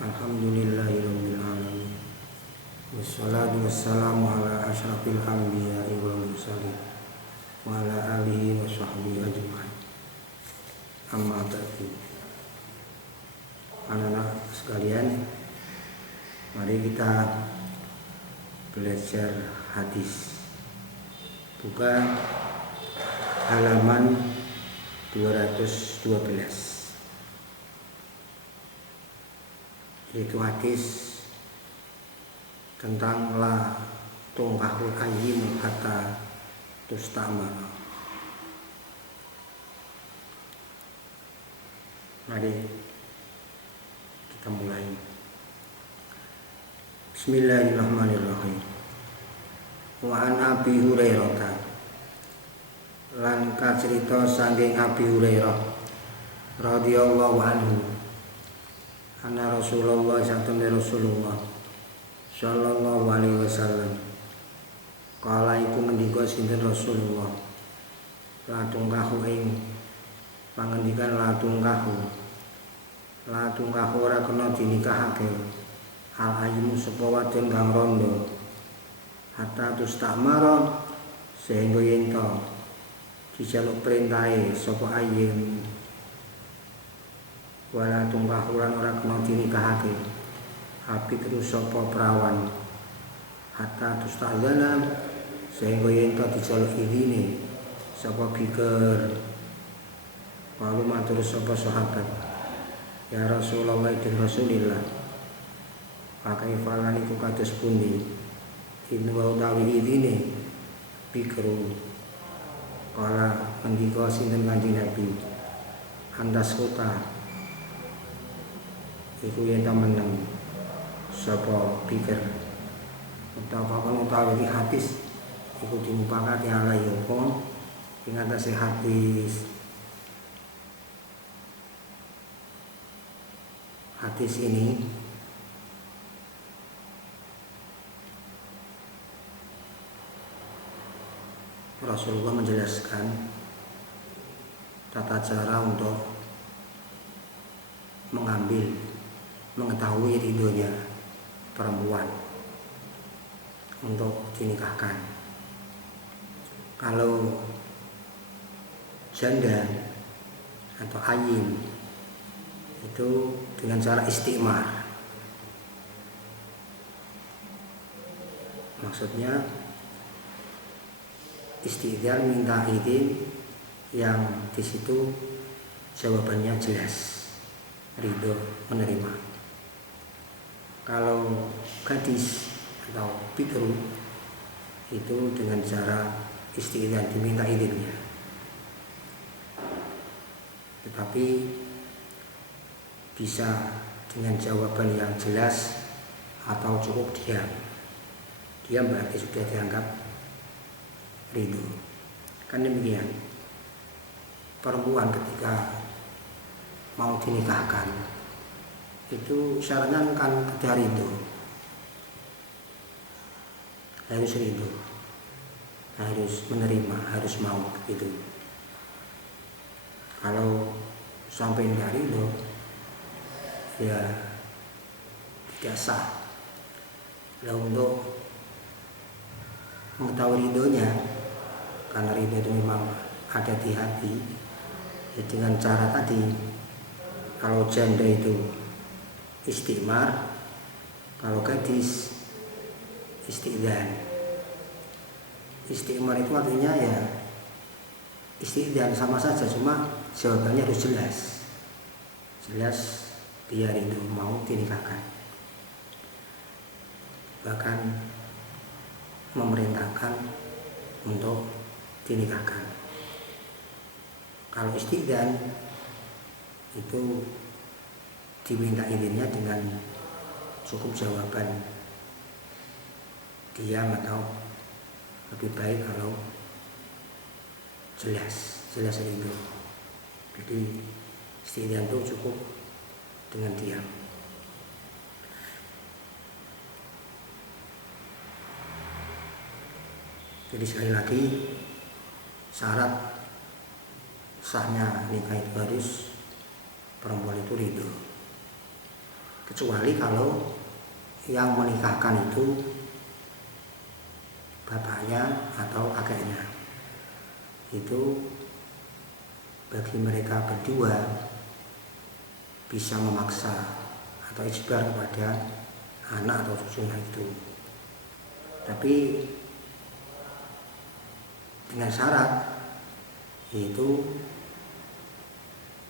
Alhamdulillahirabbil alamin. Wassalatu wassalamu ala asyrafil anbiya'i wal mursalin wa ala alihi wa sahbihi ajma'in. Amma ba'du. Anak-anak sekalian, mari kita belajar hadis. Buka halaman 212. Yaitu hadis tentang la tungkahul ayyimu hatta tustamar. Mari kita mulai. Bismillahirrahmanirrahim. Wa an Abi Hurairah, lan kacerita saking Abi Hurairah radhiyallahu anhu, anna Rasulullah satune Rasulullah sallallahu alaihi wasallam kala iku ngendika sinten Rasulullah, la tungkahu ing pangendikan la tungkahu ora kena dinikahake al ayyimu sapa wadon kang rondo hatta tustamara sehingga yen to dijaluk perintahe sapa ayyim. Wala tungkahu lan ora kena dinikahake api terus sapa perawan hatta tustazana sehingga yen to dijaluk idine sapa biker. Lalu matur sapa sahabat, ya Rasulullah dan Rasulillah, pakai falan iku kados pundi in wa utawi idine bikru. Kala ngendika sinten Kanjeng Nabi, andas kota iku yen ta meneng sapa pikir utawi hadis iku dimupakati ala yapa ing atase hadis ini Rasulullah menjelaskan tata cara untuk mengetahui ridhonya perempuan untuk dinikahkan. Kalau janda atau ayim itu dengan cara istimar, maksudnya istidzan, minta izin yang di situ jawabannya jelas, ridho, menerima. Kalau gadis atau bikru itu dengan cara istidzan, diminta izinnya, tetapi bisa dengan jawaban yang jelas atau cukup diam. Diam berarti sudah dianggap ridho. Kan demikian, perempuan ketika mau dinikahkan itu syaratnya kan ada ridho, harus ridho, harus menerima, harus mau gitu. Kalau sampai tidak ridho ya tidak sah. Nah, untuk mengetahui ridhonya, karena ridho itu memang ada di hati, ya dengan cara tadi. Kalau janda itu istimar, kalau gadis istidzan. Istimar itu artinya ya istidzan, sama saja, cuma jawabannya harus jelas dia ridho mau dinikahkan, bahkan memerintahkan untuk dinikahkan. Kalau istidzan itu diminta izinnya dengan cukup jawaban diam atau lebih baik kalau jelas itu. Jadi istidzan itu cukup dengan diam. Jadi sekali lagi, syarat sahnya nikah itu harus perempuan itu ridho. kecuali kalau yang menikahkan itu bapaknya atau kakeknya. Itu bagi mereka berdua bisa memaksa atau ijbar kepada anak atau cucunya itu, tapi dengan syarat, yaitu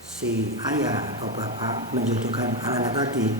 si ayah atau bapak menjodohkan anaknya tadi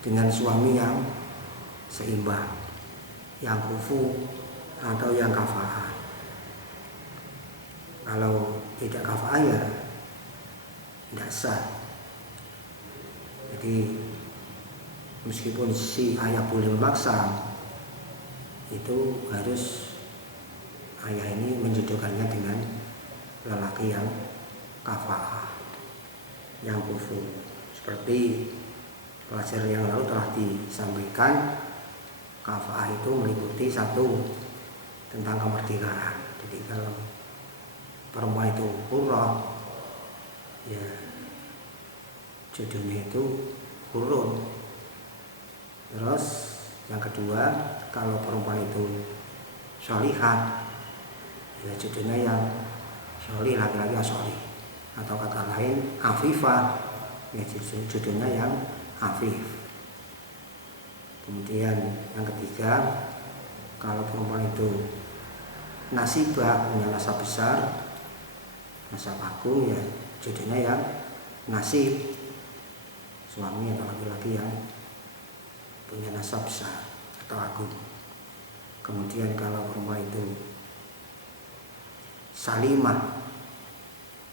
dengan suami yang seimbang, yang kufu atau yang kafa'ah. Kalau tidak kafa'ah ya tidak sah. Jadi meskipun si ayah boleh memaksa, itu harus ayah ini menjodohkannya dengan lelaki yang kafa'ah, yang kufu. Seperti pelajaran yang lalu telah disampaikan, kafa'ah itu meliputi satu, tentang kemerdekaan. Jadi kalau perempuan itu hurrah, ya jodohnya itu hurun. Terus yang kedua, kalau perempuan itu sholihah, ya jodohnya yang sholih, laki-laki yang sholih. Atau kata lain afifah, ya jodohnya yang afif. Kemudian yang ketiga, kalau perempuan itu nasibah, punya nasab besar, nasab agung, ya jodohnya yang nasib, suami atau laki-laki yang punya nasab besar atau agung. Kemudian kalau perempuan itu salimah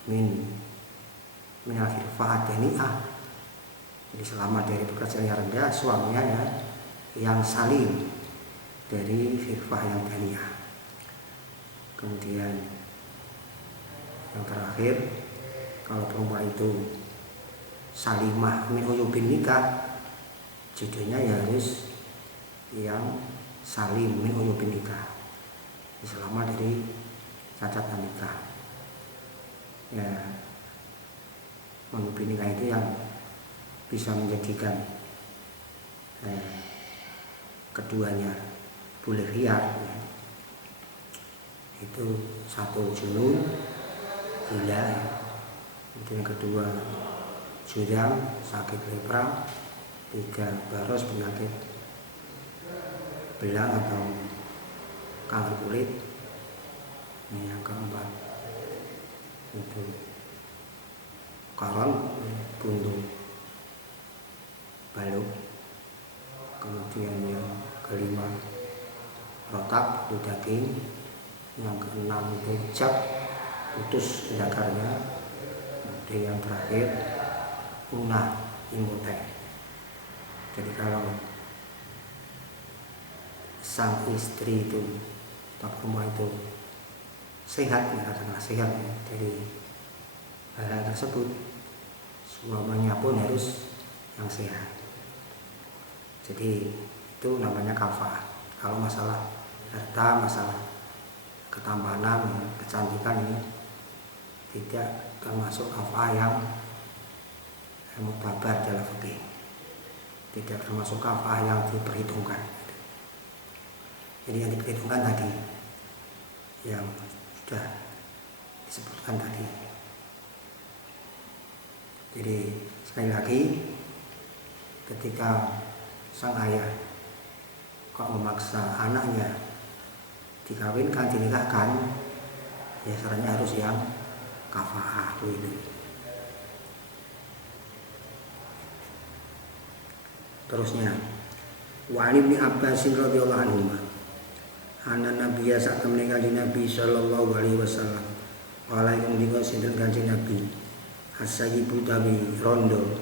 min al-khilafah dani'ah, jadi selamat dari pekerjaan yang rendah, suaminya ya yang salim dari khilafah yang dani'ah. Kemudian yang terakhir, kalau perempuan itu salimah min uyubin nikah, jodohnya ya harus yang salim min uyubin nikah, selamat dari cacatan nikah. Ya, uyubin nikah itu yang bisa menjadikan keduanya boleh khiyar, ya. Itu satu junun, gila, ya. Kemudian yang kedua judam, sakit lepra. Tiga, baros, penyakit belang atau kanker kulit. Yang keempat itu koron, buntu baluk. Kemudian yang kelima rotak, itu daging. Yang keenam itu jak, putus zakarnya. Kemudian yang terakhir unah, impoten. Jadi kalau sang istri itu atau perempuan itu sehat, ya katakanlah sehat, ya, dari hal tersebut, suaminya pun harus yang sehat. Jadi itu namanya kafa'ah. Kalau masalah harta, masalah ketampanan, kecantikan, ini tidak termasuk kafa'ah yang muktabar dalam fikih, tidak termasuk kafa'ah yang diperhitungkan. Jadi yang diperhitungkan tadi yang sudah disebutkan tadi. Jadi sekali lagi, ketika sang ayah kok memaksa anaknya dikawinkan, dinikahkan, ya syaratnya harus yang kafa'ah itu. Terusnya, wa Ibnu Abbas radhiyallahu anhu, anna nabiyya sak temene kanjeng Nabi sallallahu alaihi wasallam, wala ing dika sinten kanjeng Nabi, as-sayyibu tawi rondo,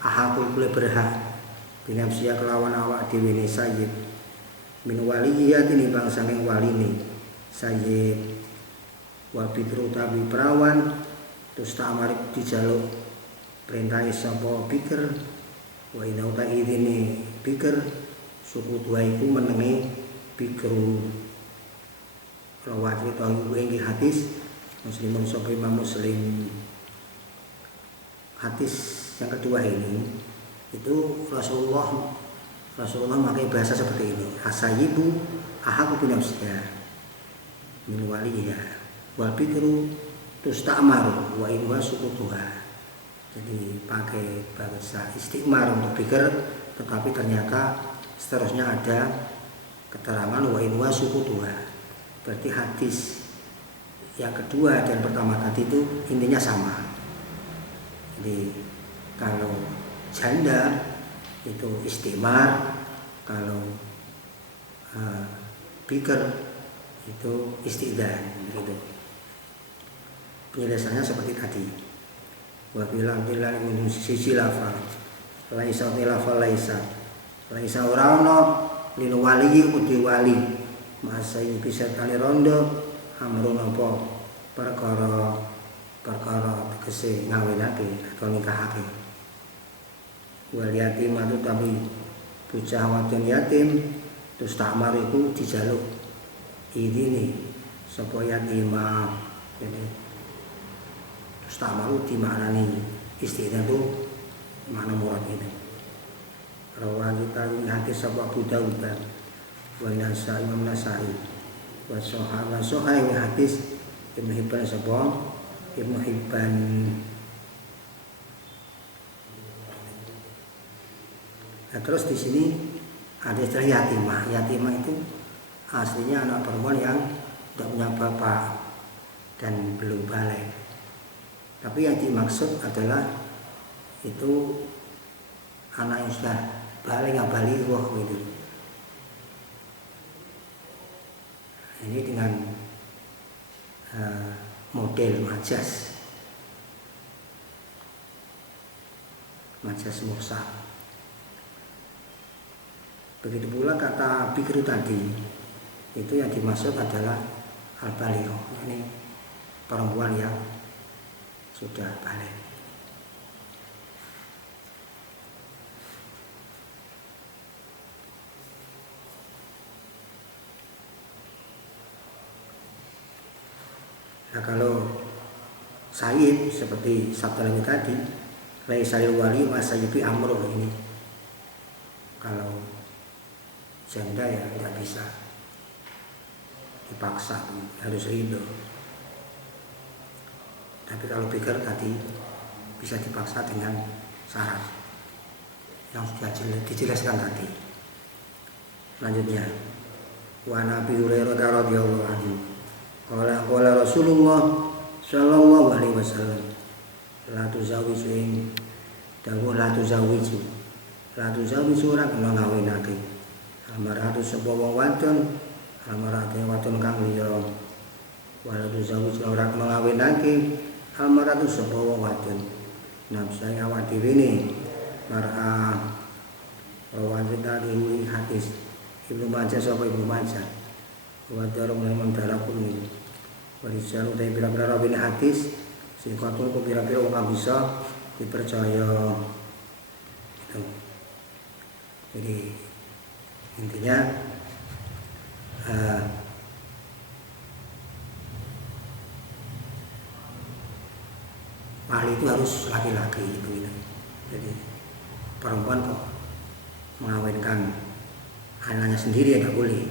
ahakul kule berhak binafsiya kelawan awak dhewe ne sayyid, min waliyati bang sanging waline sayyid, wa bikru tawi perawan, terus ta'amar dijaluk perintah sapa bikir, wa inau ta idine bikir suku dua iku menenge bikru. Rawat tahu ing hadis Muslimun sapa Imam Muslim. Hadis yang kedua ini Itu Rasulullah memakai bahasa seperti ini. Asayibu ahaku binafsiha min waliha wal bikru tusta'maru wa inwa sukutuha. Jadi pakai bahasa istikmar untuk bikr, tetapi ternyata seterusnya ada keterangan wa inwa sukutuha. Berarti hadis yang kedua dan pertama tadi itu intinya sama. Jadi kalau janda itu istimar, kalau bikr itu istidan, gitu. Penjelasannya seperti tadi. Wa bilang min sisi lafal laisa laisa ora ono lil wali uti wali masai bisa kali rondo amrun apa perkara tegese ngawinake atau nikahake. Wal yatim itu tapi bocah wadon yatim terus takmar iku dijaluk idine sapa yatimah. Jadi terus takmar dimaknani istilah itu makna murad ini. Rawan kita hadis sapa Abu Dawud wa Nasai Imam Nasai wa Sahih hadis Ibnu Hibban sapa Ibnu Hibban. Nah, terus di sini ada istilah yatimah. Yatimah itu aslinya anak perempuan yang tidak punya bapak dan belum balik. Tapi yang dimaksud adalah itu anak yang sudah balik nggak baligh gitu. Ini dengan model majas mursal. Begitu pula kata bikru tadi, itu yang dimaksud adalah al-baligh, ini perempuan yang sudah balik. Nah kalau sayyid seperti sabda Nabi tadi, laisal wali masayyibi amrun ini. Kalau janda ya tidak bisa dipaksa, harus ridho. Tapi kalau bikr tadi bisa dipaksa dengan syarat yang sudah dijelaskan tadi. Lanjutnya, wa Nabi Hurairah radhiyallahu anhu qala Rasulullah sallallahu alaihi wasallam la tuzawiju dawuh la tuzawiju ora kena ngawinake amaratu sapa wong wadon amarate wadon kang liya wala tuzawiju ora kena ngawinake amaratu sapa wong wadon nafsu awak dhewe ne mar'a rawan tadi hadis Ibnu Majah sapa Ibnu Majah wa darum lan darakun warisan utai pira-pira rawi hadis sing katon ku pira-pira wong bisa dipercaya gitu. Jadi intinya wali itu harus laki-laki gitu. Jadi perempuan kok mengawinkan anaknya sendiri ya tidak boleh,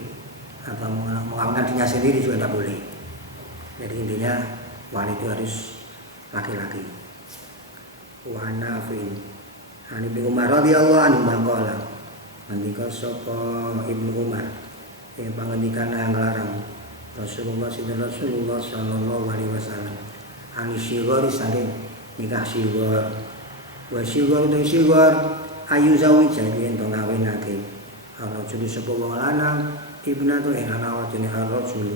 atau mengawinkan dirinya sendiri juga tidak boleh. Jadi intinya wali itu harus laki-laki. Wa Nafi' an Ibnu Umar radhiyallahu anhu maqala ngendika sapa Ibnu Umar yang pangendikan yang larang Rasulullah sallallahu alaihi wasallam ani syigari saking nikah syigor wa syigor dan syigor ayu zawij yen to ngawinake ana jadi sapa wong lanang ibnatu ing ana wadene ar-rajul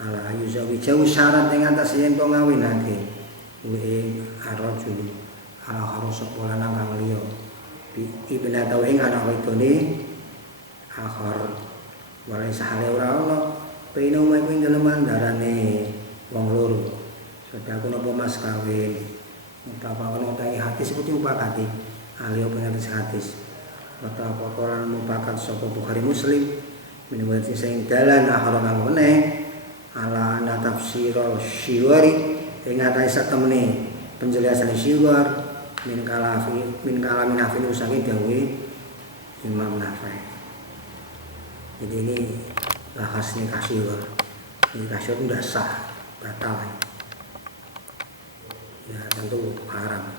ala ayu zawij jauh syarat ing atas yen to ngawinake kuwi ar-rajul ala harus sapa lanang kang liya ibnatu ing ana wadene akhar walai sahale ora ana peno wae kuwi dalem andarane wong loro sedaya napa mas kawin utawa ana utahe hadis iki upakati ahli penyatis hadis utawa koran mupakat sapa Bukhari Muslim minwati sing dalan akhara kang meneh ala ana tafsirul syiwari ing atase satemene penjelasan syiwar min kalami Nafi usangi dawe Imam Nafi. Jadi ini bahas nikah siwar. Nikah siwar itu tidak sah, batal. Ya tentu haram.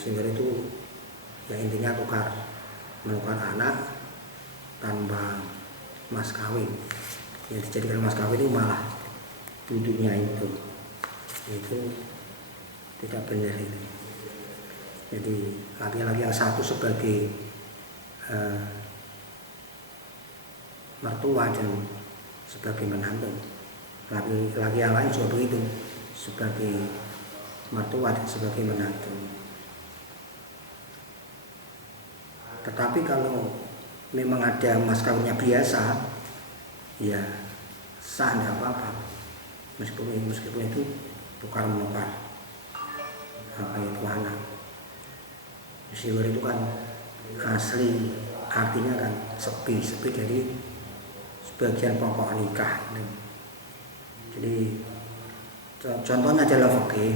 Sehingga itu ya intinya menukar anak tanpa mas kawin. Yang dijadikan mas kawin itu malah duduknya itu tidak benar itu. Jadi laki-laki yang satu sebagai mertua dan sebagai menantu, laki-laki yang lain juga begitu, sebagai mertua dan sebagai menantu. Tetapi kalau memang ada mas kawinnya biasa, ya sah, tidak apa-apa. Meskipun itu tukar menukar apa itu anak. Siwar itu kan asli artinya kan sepi dari sebagian pokok nikah. Jadi contohnya adalah fikih.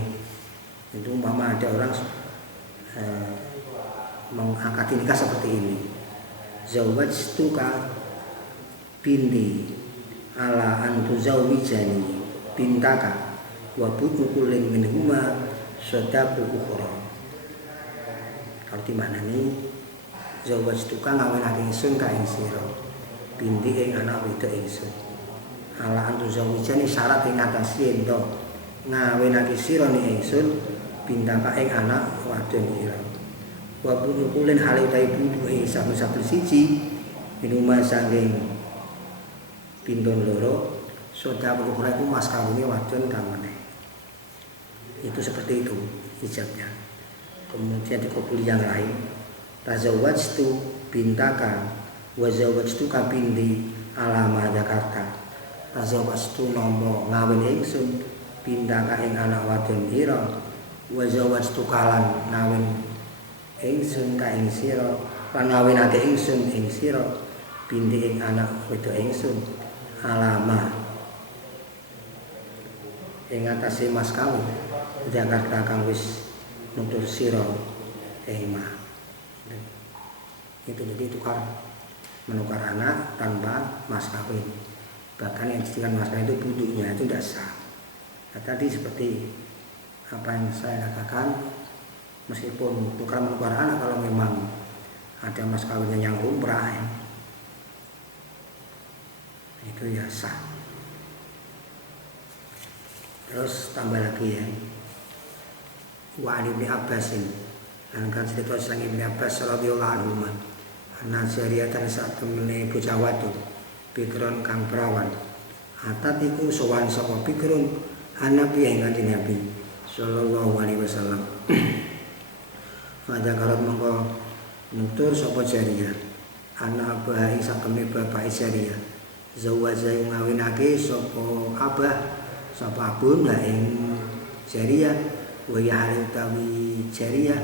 Itu umpama ada orang mengangkat nikah seperti ini. Zawwajtuka binti ala an tuzawwijani bintaka wa budnu kullin minhuma sadaqu ukhra. Kalau di mana nih zawwajtuka ngawinake ingsun ka ing sira binti ing anak wedok ingsun. Ala an tuzawwijani syarat ing atas yen to ngawinake sira ning ingsun bintaka ing anak wadon ira. Wa budnu kullin hale utahe budu ing saben-saben siji minhuma saking pindon loro sadaqu ukhra iku mas kawine wadon kang meneh. Itu seperti itu hijabnya. Kemudian di kopul yang lain, tazawwajtu bintaka wa zawwajtuka binti ala ma Jakarta. Tazawwajtu nomo ngawin ingsun bintaka ing anak wadon ira wa zawwajtuka lan ngawin ingsun ka ing sira lan ngawinake ingsun ing sira binti ing anak wedok ingsun ala ma ing atase mas kawin Jakarta kang wis nutur sira ma. Itu jadi menukar anak tanpa mas kawin. Bahkan yang dijadikan mas kawin itu buduknya itu tidak sah. Nah, tadi seperti apa yang saya katakan, meskipun menukar anak kalau memang ada mas kawinnya yang lumrah itu ya sah. Terus tambah lagi ya, wa Ibnu Abbasin lan kan cerita sang Ibnu Abbas radhiyallahu anhu ana syariatan sak temene bocah wadon pikron kang perawan atat iku sowan sapa pikron Nabi ing kanjeng Nabi sallallahu alaihi wasallam. Fajar karat mongko nutur sapa jariyah anak abah ing sak temene bapak jariyah zawaja ngawinake sapa abah sapa abun la ing jariyah wa ya utawi jariyah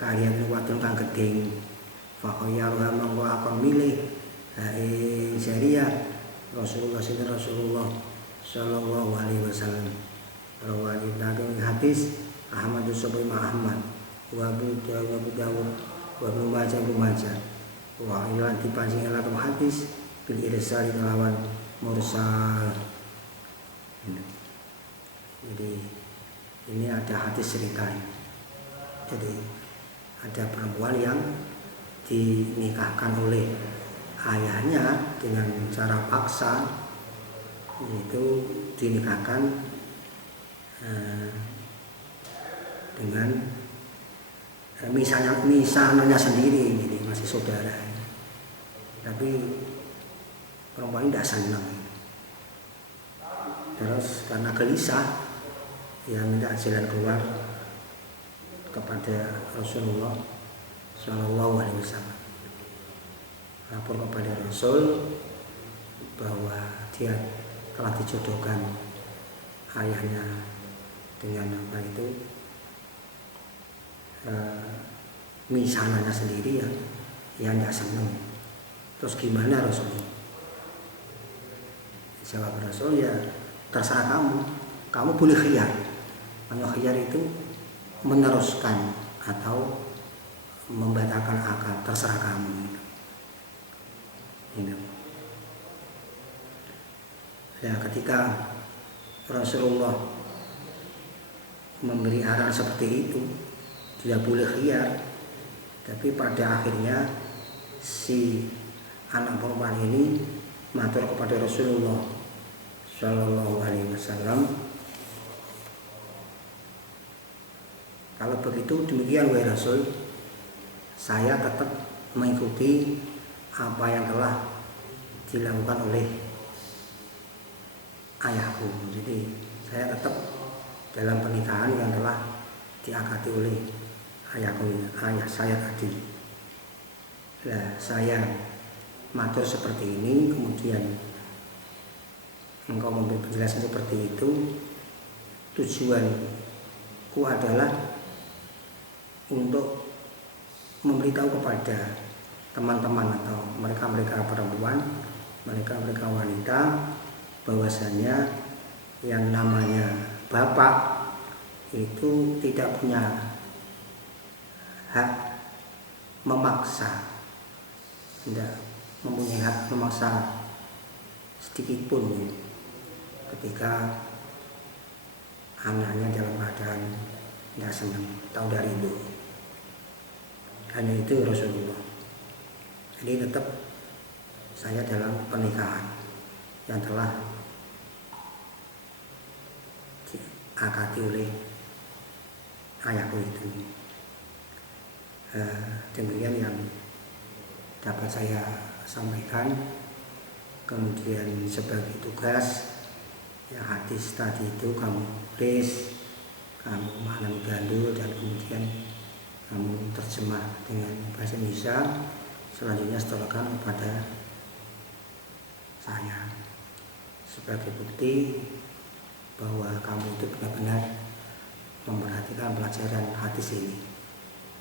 karyan wadon kang gedeng fakhoyar mongko akon milih ing jariyah Rasulullah sallallahu alaihi wasallam. Rawani daging hadis Ahmad sapa Ahmad wa Abu Dawud wa Ibnu Majah wa ilan dipancing alat hadis bil irsal lawan mursal. Jadi ini ada hadis cerita. Jadi ada perempuan yang dinikahkan oleh ayahnya dengan cara paksa, itu dinikahkan dengan misalnya sendiri, jadi masih saudara. Tapi perempuan ini tidak senang. Terus karena gelisah, ya minta jalan keluar kepada Rasulullah Shallallahu Alaihi Wasallam, lapor kepada Rasul bahwa dia telah dijodohkan ayahnya dengan apa itu misalnya sendiri ya tidak senang. Terus gimana Rasul? Jawab Rasul, ya terserah kamu boleh khiyar. Kalau khiyar itu meneruskan atau membatalkan akad, terserah kamu. Gitu. Ya, ketika Rasulullah memberi arahan seperti itu, tidak boleh khiyar, tapi pada akhirnya si anak perempuan ini matur kepada Rasulullah Shallallahu Alaihi Wasallam, kalau begitu demikian wahai Rasul, saya tetap mengikuti apa yang telah dilakukan oleh ayahku. Jadi saya tetap dalam pernikahan yang telah diakati oleh ayahku, ayah saya tadi. Nah, saya matur seperti ini, kemudian engkau memberi penjelasan seperti itu. Tujuanku adalah untuk memberitahu kepada teman-teman atau mereka-mereka perempuan, mereka-mereka wanita, bahwasanya yang namanya bapak itu tidak punya hak memaksa, tidak mempunyai hak memaksa sedikit pun ya, ketika anaknya dalam keadaan tidak senang atau dari itu. Hanya itu Rasulullah. Jadi tetap saya dalam pernikahan yang telah diakati oleh ayahku itu. Demikian yang dapat saya sampaikan. Kemudian sebagai tugas ya, hadis tadi itu kamu tulis, kamu maknani gandul, dan kemudian kamu terjemah dengan bahasa Indonesia. Selanjutnya setorkan kepada saya sebagai bukti bahwa kamu itu benar-benar memperhatikan pelajaran hadis ini.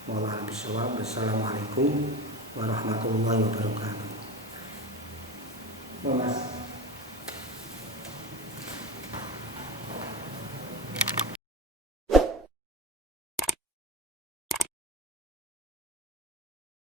Wallahu a'lam bishawab. Wassalamualaikum warahmatullahi wabarakatuh. Mas.